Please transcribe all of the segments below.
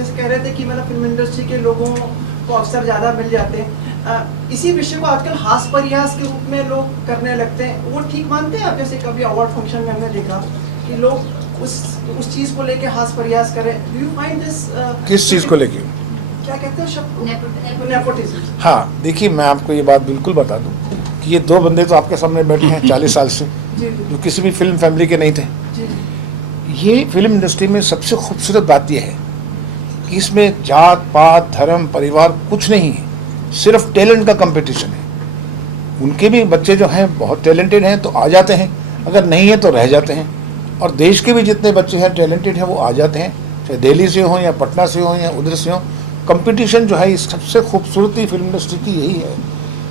जैसे कह रहे थे कि मतलब फिल्म इंडस्ट्री के लोगों को अवसर ज़्यादा मिल जाते हैं, इसी विषय को आजकल हास परिहास के रूप में लोग करने लगते हैं, वो ठीक मानते हैं आप? जैसे कभी अवार्ड फंक्शन में हमने देखा कि लोग उस चीज़ को लेके हास परिहास करें। Do you find this? किस चीज़ को लेके? क्या कहते हैं शब्द? नेपोटिज्म। हाँ, देखिए मैं आपको ये बात बिल्कुल बता दूं कि ये दो बंदे तो आपके सामने बैठे हैं 40 साल से, जो किसी भी फिल्म फैमिली के नहीं थे। ये फिल्म इंडस्ट्री में सबसे खूबसूरत बात यह है कि इसमें जात पात धर्म परिवार कुछ नहीं है, सिर्फ टैलेंट का कंपटीशन है। उनके भी बच्चे जो हैं बहुत टैलेंटेड हैं तो आ जाते हैं, अगर नहीं है तो रह जाते हैं। और देश के भी जितने बच्चे हैं टैलेंटेड हैं वो आ जाते हैं, चाहे दिल्ली से हों या पटना से हों या उधर से हों। कंपटीशन जो है इस सबसे खूबसूरती फिल्म इंडस्ट्री की यही है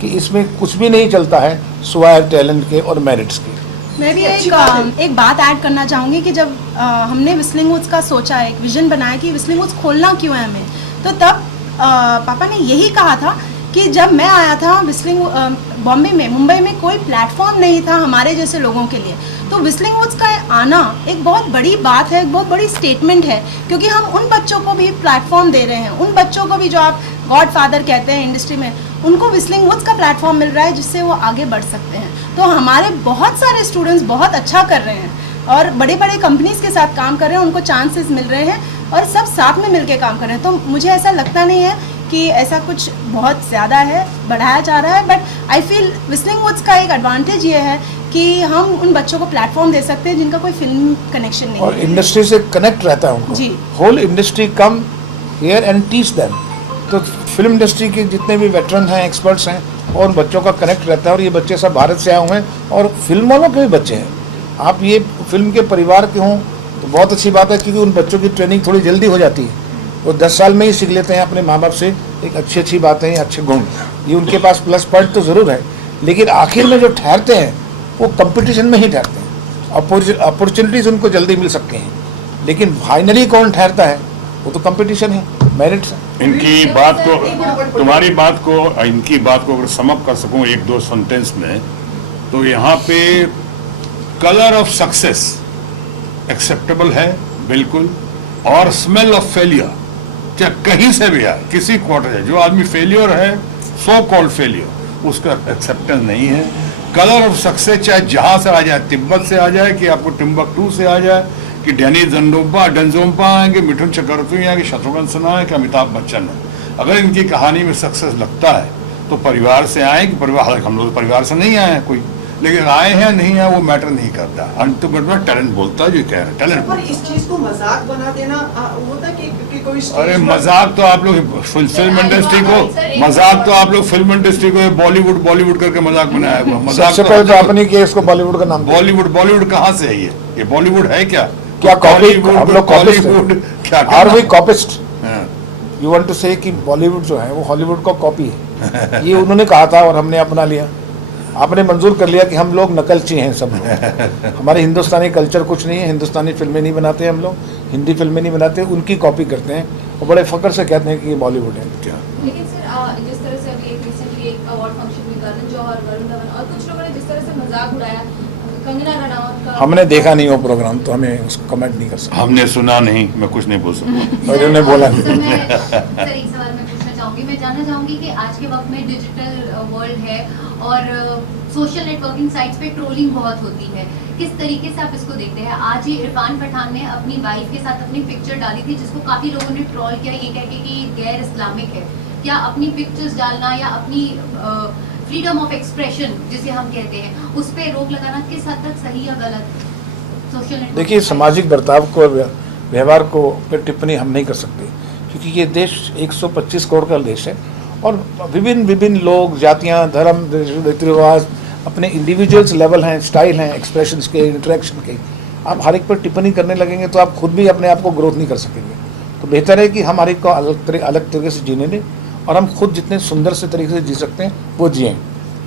कि इसमें कुछ भी नहीं चलता है सिवाय टैलेंट के और मेरिट्स के। मैं भी एक बात ऐड करना चाहूँगी कि जब हमने व्हिस्लिंग वुड्स का सोचा, एक विजन बनाया कि व्हिस्लिंग वुड्स खोलना क्यों है हमें, तो तब पापा ने यही कहा था कि जब मैं आया था व्हिस्लिंग बॉम्बे में, मुंबई में कोई प्लेटफॉर्म नहीं था हमारे जैसे लोगों के लिए, तो व्हिस्लिंग वुड्स का आना एक बहुत बड़ी बात है, एक बहुत बड़ी स्टेटमेंट है, क्योंकि हम उन बच्चों को भी प्लेटफॉर्म दे रहे हैं, उन बच्चों को भी जो आप गॉड फादर कहते हैं इंडस्ट्री में, उनको व्हिस्लिंग वुड्स का प्लेटफॉर्म मिल रहा है जिससे वो आगे बढ़ सकते हैं। तो हमारे बहुत सारे स्टूडेंट्स बहुत अच्छा कर रहे हैं और बड़े बड़े कंपनीज के साथ काम कर रहे हैं, उनको चांसेस मिल रहे हैं और सब साथ में मिलके काम कर रहे हैं। तो मुझे ऐसा लगता नहीं है कि ऐसा कुछ बहुत ज़्यादा है, बढ़ाया जा रहा है, but I feel whistling woods का एक एडवांटेज ये है कि हम उन बच्चों को प्लेटफॉर्म दे सकते हैं जिनका कोई फिल्म कनेक्शन नहीं और है, इंडस्ट्री से कनेक्ट रहता है उनको। जी, whole industry come here and teach them. तो फिल्म इंडस्ट्री के जितने भी वेटरन हैं, एक्सपर्ट्स हैं, और बच्चों का कनेक्ट रहता है। और ये बच्चे सब भारत से आए हुए हैं और फिल्म वालों के भी बच्चे हैं। आप ये फिल्म के परिवार के हों तो बहुत अच्छी बात है, क्योंकि उन बच्चों की ट्रेनिंग थोड़ी जल्दी हो जाती है, वो 10 साल में ही सीख लेते हैं अपने माँ बाप से एक अच्छी बातें, अच्छे गुण। ये उनके पास प्लस पॉइंट तो ज़रूर है, लेकिन आखिर में जो ठहरते हैं वो कंपटीशन में ही ठहरते हैं। अपॉर्चुनिटीज़ उनको जल्दी मिल सकती हैं, लेकिन फाइनली कौन ठहरता है वो तो कंपटीशन है, मेरिट्स है। इनकी बात को, तुम्हारी बात को, इनकी बात को अगर समअप कर सकूं एक दो सेंटेंस में, तो यहाँ पे कलर ऑफ सक्सेस एक्सेप्टेबल है बिल्कुल, और स्मेल ऑफ फेलियर चाहे कहीं से भी आए, किसी क्वार्टर से जो आदमी फेलियर है, सो कॉल्ड फेलियर, उसका एक्सेप्टेंस नहीं है। कलर ऑफ सक्सेस चाहे जहां से आ जाए, तिब्बत से आ जाए कि आपको टिम्बकटू से आ जाए, कि डेनी डेंजोम्पा आएंगे, मिथुन चक्रवर्ती आएंगे, शत्रुघ्न सिन्हा है कि अमिताभ बच्चन है, अगर इनकी कहानी में सक्सेस लगता है तो परिवार से आए कि परिवार, हालांकि हम लोग परिवार से नहीं आए हैं कोई, लेकिन आए हैं नहीं है वो मैटर नहीं करता। अल्टीमेटली टैलेंट बोलता है, जो कह रहे हैं टैलेंट। पर इस चीज को मजाक बना देना होता कि कोई, अरे मजाक तो आप लोग फिल्म इंडस्ट्री को, मजाक तो आप लोग फिल्म इंडस्ट्री को बॉलीवुड करके मजाक बनाया हुआ। मजाक सबसे पहले तो आपने किया इसको बॉलीवुड का नाम। बॉलीवुड कहाँ से है ये बॉलीवुड है क्या? क्या कॉपी? हम लोग कॉपिस्ट क्या are we copyist? You want to say कि बॉलीवुड जो है वो हॉलीवुड का कॉपी है, ये उन्होंने कहा था और हमने अपना लिया। आपने मंजूर कर लिया कि हम लोग नकलची हैं सब। हमारे हिंदुस्तानी कल्चर कुछ नहीं है, हिंदुस्तानी फिल्में नहीं बनाते हम लोग, हिंदी फिल्में नहीं बनाते, उनकी कॉपी करते हैं और बड़े फख्र से कहते हैं कि ये बॉलीवुड है। क्या लेकिन सर जिस तरह से अभी एक रिसेंटली एक अवार्ड फंक्शन में करण जौहर, वरुण धवन और कुछ लोगों ने जिस तरह से मजाक उड़ाया कंगना रनौत का, हमने देखा नहीं वो प्रोग्राम तो हमें उसको कमेंट नहीं कर सकते। हमने सुना नहीं, मैं कुछ नहीं बोल सकता। और उन्होंने बोला नहीं। सर एक सवाल मैं पूछना चाहूंगी, मैं जानना चाहूंगी कि आज के वक्त में डिजिटल वर्ल्ड है और सोशल नेटवर्किंग साइट्स पे ट्रोलिंग बहुत होती है, किस तरीके से आप इसको देखते हैं? आज ही इरफान पठान ने अपनी वाइफ के साथ अपनी पिक्चर डाली थी जिसको काफी लोगों ने ट्रोल किया ये कह के कि गैर इस्लामिक है। क्या अपनी पिक्चर्स डालना या अपनी फ्रीडम ऑफ एक्सप्रेशन जिसे हम कहते हैं उस पर रोक लगाना किस हद तक सही या गलत? सोशल नेटवर्क, देखिए, सामाजिक बर्ताव को, व्यवहार को पर टिप्पणी हम नहीं कर सकते, क्योंकि ये देश 125 करोड़ का देश है और विभिन्न लोग, जातियाँ, धर्म, रीति रिवाज, अपने इंडिविजुअल्स लेवल हैं, स्टाइल हैं, एक्सप्रेशंस के, इंटरेक्शन के। आप हर एक पर टिप्पणी करने लगेंगे तो आप खुद भी अपने आप को ग्रोथ नहीं कर सकेंगे। तो बेहतर है कि हम हर एक को अलग तरीके से जीने दें और हम खुद जितने सुंदर से तरीके से जी सकते हैं वो जिएं।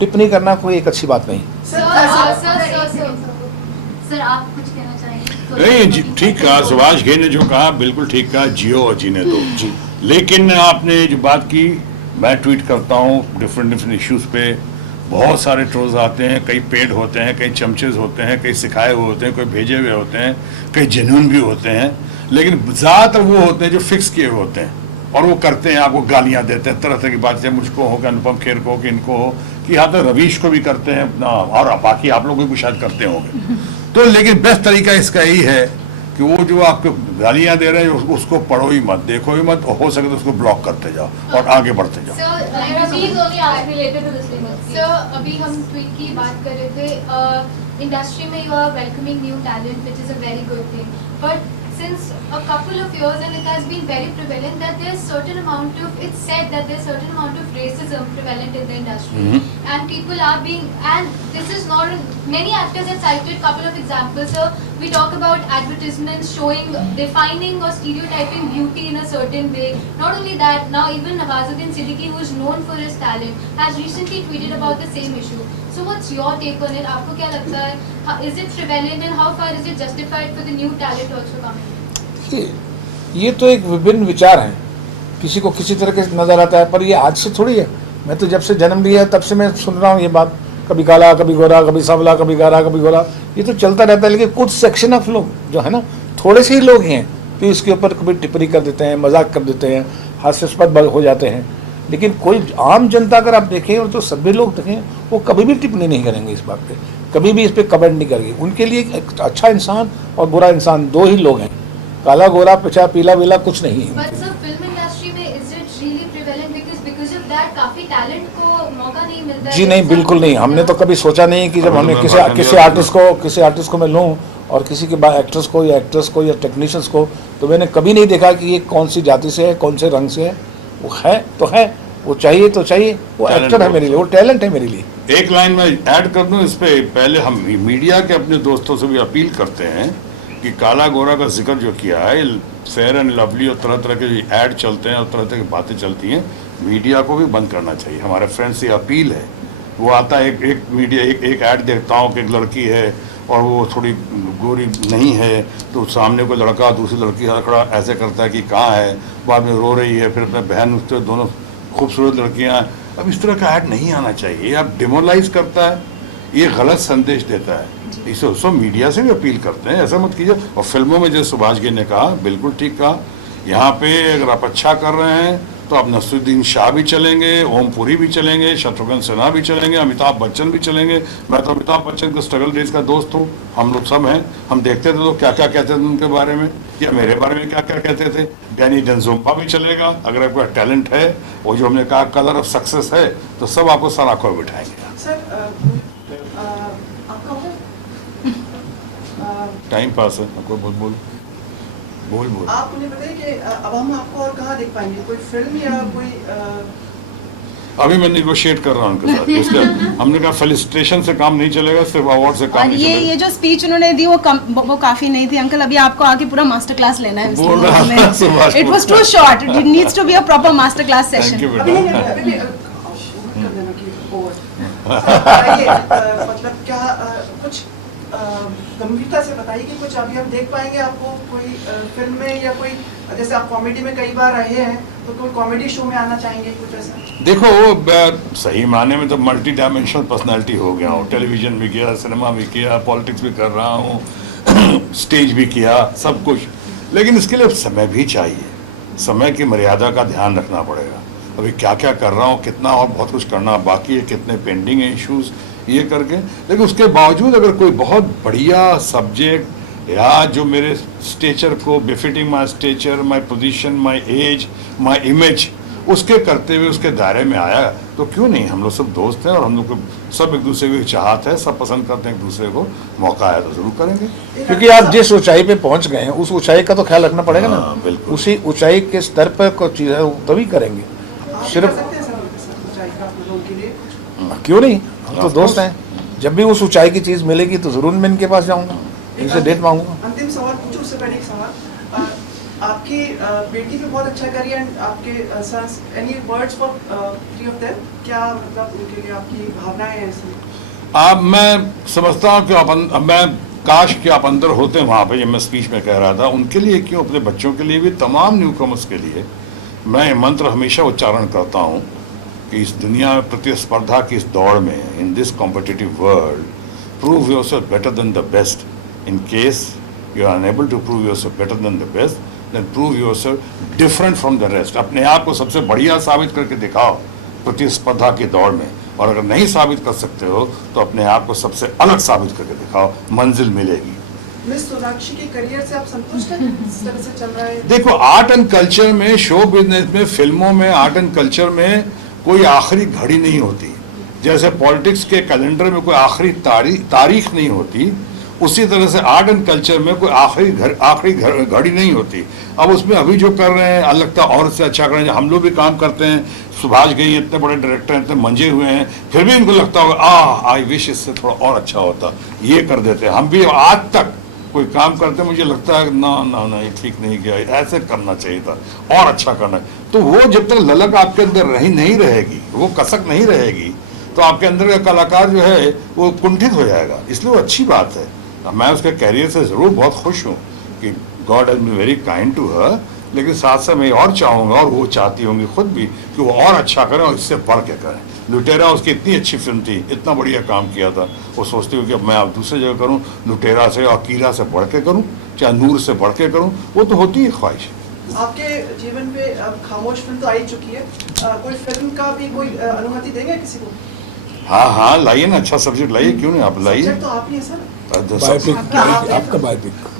टिप्पणी करना कोई एक अच्छी बात नहीं। सर आप कुछ कहना चाहेंगे? नहीं, ठीक कहा सुभाष घे ने जो कहा, बिल्कुल ठीक कहा, जियो और जीने दो जी। लेकिन आपने जो बात की, मैं ट्वीट करता हूँ डिफरेंट इश्यूज पे, बहुत सारे ट्रोल्स आते हैं, कई पेड होते हैं, कई चमचेज होते हैं, कई सिखाए हुए होते हैं, कोई भेजे हुए होते हैं, कई जेन्युइन भी होते हैं। लेकिन ज़्यादातर वो होते हैं जो फिक्स किए हुए होते हैं और वो करते हैं, आपको गालियां देते हैं, तरह तरह की बातें, मुझको हो कि अनुपम खेर को, कि इनको हो, कि यहाँ तक रवीश को भी करते हैं और बाकी आप लोग भी शायद करते होंगे। तो लेकिन बेस्ट तरीका इसका यही है कि वो जो आपको गालियां दे रहे हैं उसको पढ़ो ही मत, देखो ही मत, हो सके तो उसको ब्लॉक करते जाओ और आगे बढ़ते जाओ। सर अभी हम ट्वीट की बात कर रहे थे, इंडस्ट्री में you are welcoming new talent which is a very good thing, but since a couple of years and it has been very prevalent that there's certain amount of, it's said that there's certain amount of racism prevalent in the industry, and people are being, and this is not, many actors have cited couple of examples. So we talk about advertisements showing, defining or stereotyping beauty in a certain way. Not only that, now even Nawazuddin Siddiqui, who is known for his talent, has recently tweeted about the same issue. So what's your take on it? आपको क्या लगता है? Is it prevalent and how far is it justified for the new talent also coming? ये तो एक विभिन्न विचार है, किसी को किसी तरह के नजर आता है, पर ये आज से थोड़ी है। मैं तो जब से जन्म लिया तब से मैं सुन रहा हूँ ये बात, कभी काला कभी गोरा, कभी सांवला कभी गारा कभी गोरा, ये तो चलता रहता है। लेकिन कुछ सेक्शन ऑफ लोग जो है ना, थोड़े से ही लोग हैं तो इसके ऊपर कभी टिप्पणी कर देते हैं, मजाक कर देते हैं, हास्यास्पद हो जाते हैं। लेकिन कोई आम जनता अगर आप देखें और तो सभी लोग देखें, वो कभी भी टिप्पणी नहीं करेंगे इस बात पे, कभी भी इस पे कमेंट नहीं करेंगे। उनके लिए एक अच्छा इंसान और बुरा इंसान दो ही लोग हैं, काला गोरा पीछा पीला वीला कुछ नहीं है। But sir, film industry में is it really prevalent because of that काफी talent को मौका नहीं मिलता है? जी नहीं, बिल्कुल नहीं। हमने तो कभी सोचा नहीं कि जब हमें किसी आर्टिस्ट को मैं लूँ और किसी के एक्टर्स को या एक्ट्रेस को या टेक्नीशियंस को, तो मैंने कभी नहीं देखा कि ये कौन सी जाति से है, कौन से रंग से है। वो है तो है, वो चाहिए तो चाहिए, वो एक्टर है मेरे लिए, वो टैलेंट है मेरे लिए। एक लाइन में ऐड कर दूं इस पे, पहले हम मीडिया के अपने दोस्तों से भी अपील करते हैं कि काला गोरा का जिक्र जो किया है, फेयर एंड लवली और तरह तरह के ऐड चलते हैं और तरह तरह की बातें चलती हैं, मीडिया को भी बंद करना चाहिए। हमारे फ्रेंड से अपील है, वो आता है एक मीडिया एक ऐड देखता हूँ कि एक लड़की है और वो थोड़ी गोरी नहीं है, तो सामने कोई लड़का दूसरी लड़की खड़ा ऐसे करता है कि कहाँ है, बाद में रो रही है, फिर अपने बहन उससे दोनों खूबसूरत लड़कियाँ। अब इस तरह का ऐड नहीं आना चाहिए, अब डिमोरलाइज करता है, ये गलत संदेश देता है। इसे उसको मीडिया से भी अपील करते हैं, ऐसा मत कीजिए। और फिल्मों में जो सुभाष गिर ने कहा, बिल्कुल ठीक कहा, यहाँ पे अगर आप अच्छा कर रहे हैं तो आप नसरुद्दीन शाह भी चलेंगे, ओम पुरी भी चलेंगे, शत्रुघ्न सिन्हा भी चलेंगे, अमिताभ बच्चन भी चलेंगे। मैं तो अमिताभ बच्चन के स्ट्रगल डेज का दोस्त हूँ, हम लोग सब हैं, हम देखते थे तो क्या क्या कहते थे उनके बारे में, या मेरे बारे में क्या क्या कहते थे। डैनी डेंजोम्पा भी चलेगा, अगर आपका टैलेंट है, वो जो हमने कहा कलर ऑफ सक्सेस है, तो सब आपको सर आंखों में बिठाएंगे। सर आपका टाइम पास है, आपको बोल आप उन्हें बताइए कि अब हम आपको और कहाँ देख पाएंगे, कोई फिल्म या कोई अभी मैं निगोशिएट कर रहा हूँ उनके साथ, इसलिए हमने कहा फेलिसिटेशन से काम नहीं चलेगा, सिर्फ अवार्ड से काम और नहीं चलेगा। ये जो स्पीच उन्होंने दी वो काफी नहीं थी अंकल, अभी आपको आके पूरा मास्टर क्लास लेना है। बोल रहा था Subhash it was too short, it needs to be a proper master class thank session. You अभी नहीं बेटा। अभी कर देना कि ओवर मतलब क्या कुछ गंभीरता से बताइए कि कुछ अभी हम देख पाएंगे आपको कोई फिल्म में, या कोई जैसे आप कॉमेडी में कई बार रहे हैं, तो कोई कॉमेडी शो में आना चाहेंगे कुछ ऐसा? देखो वो सही माने में तो मल्टी डायमेंशनल पर्सनालिटी हो गया हूँ, टेलीविजन भी किया, सिनेमा भी किया, पॉलिटिक्स भी कर रहा हूँ, स्टेज भी किया, सब कुछ। लेकिन इसके लिए समय भी चाहिए, समय की मर्यादा का ध्यान रखना पड़ेगा। अभी क्या क्या कर रहा हूँ, कितना और बहुत कुछ करना बाकी है, कितने पेंडिंग है इश्यूज, ये करके। लेकिन उसके बावजूद अगर कोई बहुत बढ़िया सब्जेक्ट या जो मेरे स्टेचर को befitting my stature, my position, my age, my image, उसके करते हुए उसके दायरे में आया, तो क्यों नहीं। हम लोग सब दोस्त हैं और हम लोग को सब एक दूसरे की चाहत है, सब पसंद करते हैं एक दूसरे को, मौका आया तो जरूर करेंगे। क्योंकि आप जिस ऊंचाई पे पहुंच गए हैं, उस ऊंचाई का तो ख्याल रखना पड़ेगा ना। बिल्कुल। उसी ऊंचाई के स्तर पर कोई चीज़ है तभी करेंगे, आप सिर्फ कर सकते हैं सर उनके साथ ऊंचाई का आप लोगों के लिए? क्यों नहीं, हम तो दोस्त हैं। जब भी उस ऊंचाई की चीज़ मिलेगी तो ज़रूर मैं इनके पास जाऊँगा, इनसे डेट मांगूंगा। अंतिम सवाल पूछूं उससे पहले एक सवाल, आपकी बेटी भी बहुत अच्छा करी एंड आपके sons, any words for three of them, क्या मतलब उनके लिए आपकी भावनाएं हैं इसमें? अब मैं समझता हूँ कि मैं काश कि आप अंदर होते वहाँ पे, जब मैं स्पीच में कह रहा था, उनके लिए क्यों, अपने बच्चों के लिए भी, तमाम न्यू कमर्स के लिए मैं मंत्र हमेशा उच्चारण करता हूँ कि इस दुनिया में प्रतिस्पर्धा की इस दौड़ में, in this competitive world, prove yourself better than the best. In case you are unable to prove yourself better than the best, then prove yourself different from the rest. अपने आप को सबसे बढ़िया साबित करके दिखाओ प्रतिस्पर्धा के दौर में, और अगर नहीं साबित कर सकते हो तो अपने आप को सबसे अलग साबित करके दिखाओ, मंजिल मिलेगी। मिस सोनाक्षी के करियर से आप संतुष्ट हैं जिस तरह से चल रहा है? देखो, आर्ट एंड कल्चर में, शो बिजनेस में, फिल्मों में, आर्ट एंड कल्चर में कोई आखिरी घड़ी नहीं होती। जैसे पॉलिटिक्स के कैलेंडर में कोई आखिरी तारीख नहीं होती, उसी तरह से आर्ट एंड कल्चर में कोई आखिरी घड़ी नहीं होती। अब उसमें अभी जो कर रहे हैं लगता है और से अच्छा कर रहे हैं। हम लोग भी काम करते हैं, सुभाष घई इतने बड़े डायरेक्टर इतने मंजे हुए हैं, फिर भी इनको लगता होगा आई विश इससे थोड़ा और अच्छा होता, ये कर देते। हम भी आज तक कोई काम करते, मुझे लगता है ना ये ठीक नहीं किया, ऐसे करना चाहिए था, और अच्छा करना। तो वो जब तक ललक आपके अंदर नहीं रहेगी, वो कसक नहीं रहेगी, तो आपके अंदर का कलाकार जो है वो कुंठित हो जाएगा। इसलिए वो अच्छी बात है। मैं उसके कैरियर से ज़रूर बहुत खुश हूँ कि God has been very kind to her, लेकिन साथ साथ मैं और चाहूँगा, और वो चाहती होंगी खुद भी, कि वो और अच्छा करें और इससे बढ़ के करें। लुटेरा उसकी इतनी अच्छी फिल्म थी, इतना बढ़िया काम किया था, वो सोचती हूँ कि अब मैं अब दूसरी जगह करूँ, लुटेरा से और कीरा से बढ़ के करूँ, चाहे नूर से बढ़ के करूँ, वो तो होती है ख्वाहिश। आपके जीवन में अब खामोश फिल्म तो आ ही चुकी है, कोई फिल्म का भी कोई अनुमति देंगे किसी को? हाँ लाइए ना, अच्छा सब्जेक्ट लाइए, क्यों नहीं, आप लाइए। सब्जेक्ट तो आप ही है सर। बायोपिक, आपका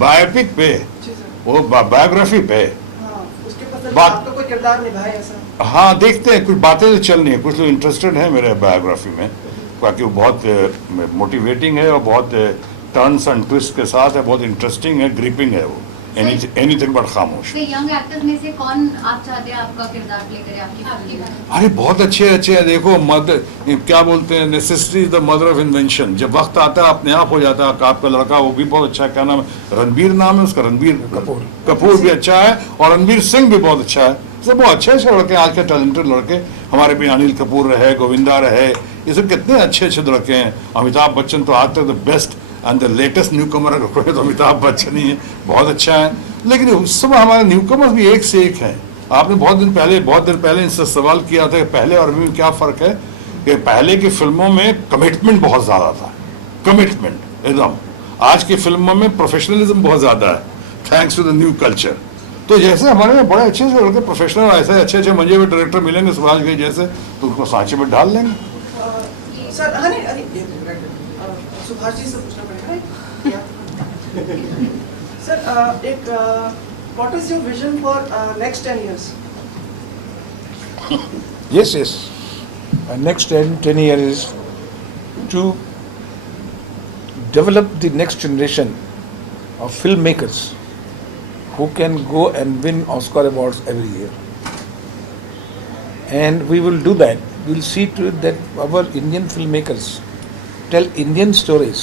बायोपिक पे, जी सर। वो बायोग्राफी पे। हाँ, उसके पता बात- आपका कोई किरदार निभाए ऐसा? हाँ, देखते हैं, कुछ बातें तो चल रही हैं, कुछ लोग इंटरेस्टेड हैं मेरे बायोग्राफी में, क्योंकि वो बहुत मोटिवेटिंग है और बहुत टर्न्स एंड ट्विस्ट के साथ है, बहुत इंटरेस्टिंग है, ग्रिपिंग है वो। एनीथिंग बट खामोश। यंग एक्टर्स में से कौन आप चाहते हैं आपका किरदार प्ले करे आपकी फिल्म में? अरे बहुत अच्छे हैं। देखो, क्या बोलते हैं, necessity is the mother of invention. जब वक्त आता है अपने आप हो जाता है। आपका लड़का वो भी बहुत अच्छा है, क्या नाम है, रणबीर नाम है उसका, रणबीर कपूर भी अच्छा है, और रणबीर सिंह भी बहुत अच्छा है। सब बहुत अच्छे लड़के, आज के टैलेंटेड लड़के हमारे भी, अनिल कपूर रहे, गोविंदा रहे, ये सब कितने अच्छे लड़के हैं। अमिताभ बच्चन तो आज तक the best and the latest newcomer अगर कोई तो अमिताभ बच्चन ही है, बहुत अच्छा है। लेकिन उस समय हमारे न्यू कमर्स भी एक से एक हैं। आपने बहुत दिन पहले इनसे सवाल किया था कि पहले और अभी में क्या फ़र्क है, कि पहले की फिल्मों में कमिटमेंट बहुत ज़्यादा था, कमिटमेंट एकदम। आज की फिल्मों में प्रोफेशनलिज्म बहुत ज़्यादा है, thanks to the new culture. तो जैसे हमारे में बड़े अच्छे से लड़के प्रोफेशनल, ऐसे अच्छे मंजे हुए डायरेक्टर मिलेंगे सुभाष घई जैसे, तो उनको सांचे में डाल लेंगे। सर सुभाष जी से पूछना पड़ेगा सर, एक what is your vision for next 10 years? Yes. Next 10 years is to develop the next generation of filmmakers who can go and win Oscar awards every year. And we will do that. We will see to it that our Indian filmmakers tell Indian stories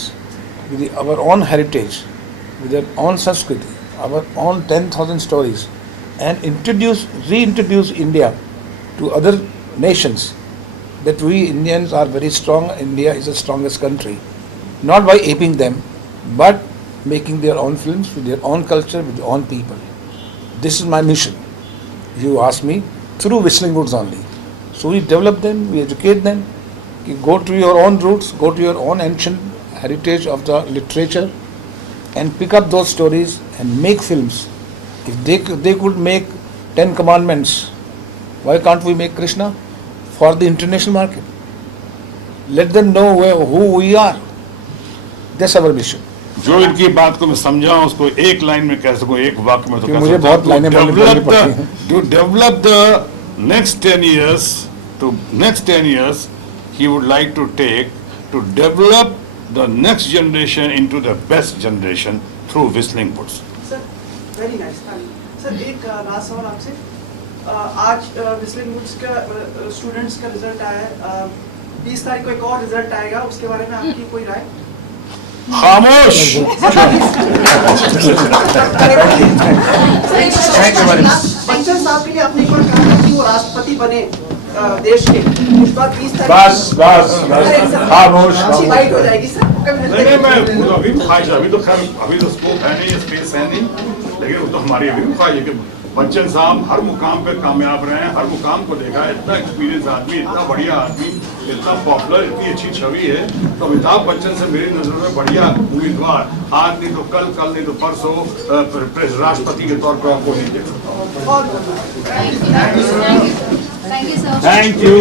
with our own heritage, with our own Sanskriti, our own 10,000 stories, and reintroduce India to other nations, that we Indians are very strong. India is the strongest country, not by aping them, but making their own films with their own culture, with their own people. This is my mission. You ask me, through Whistling Woods only. So we develop them, we educate them. You go to your own roots, go to your own ancient heritage of the literature, and pick up those stories and make films. If they could make 10 Commandments, why can't we make Krishna for the international market? Let them know who we are. That's our mission. जो इनकी बात को मैं समझाऊं, उसको एक line में कह सकूं, एक वाक्य में तो कह मुझे सकता बहुत लाइनें बोलनी पड़ती हैं। To develop the next 10 years, he would like to develop the next generation into the best generation through Whistling Woods. Sir very nice. Sir एक लास्ट सवाल आपसे, आज व्हिस्लिंग वुड्स का स्टूडेंट्स का रिजल्ट आया है, 20 तारीख को एक और रिजल्ट आएगा, उसके बारे में आपकी कोई राय? खामोश। बच्चन साहब के लिए आपने एक बार कहा था कि वो राष्ट्रपति बने देश के, इस बार 20 तारीख बस खामोश। अच्छी बाइट हो जाएगी सर। नहीं, मैं अभी तो ख्वाहिश, अभी तो स्कोप है नहीं, स्पेस है नहीं, लेकिन वो तो हमारी अभी भी ख्वाहिश है कि बच्चन साहब हर मुकाम पे कामयाब रहे हैं, हर मुकाम को देखा है, इतना एक्सपीरियंस आदमी, इतना बढ़िया आदमी, इतना पॉपुलर, इतनी अच्छी छवि है। तो अमिताभ बच्चन से मेरी नजर में बढ़िया उम्मीदवार आज नहीं तो कल, कल नहीं तो परसों राष्ट्रपति के तौर पर आपको नहीं देख सकता। बहुत thank you sir. Thank you.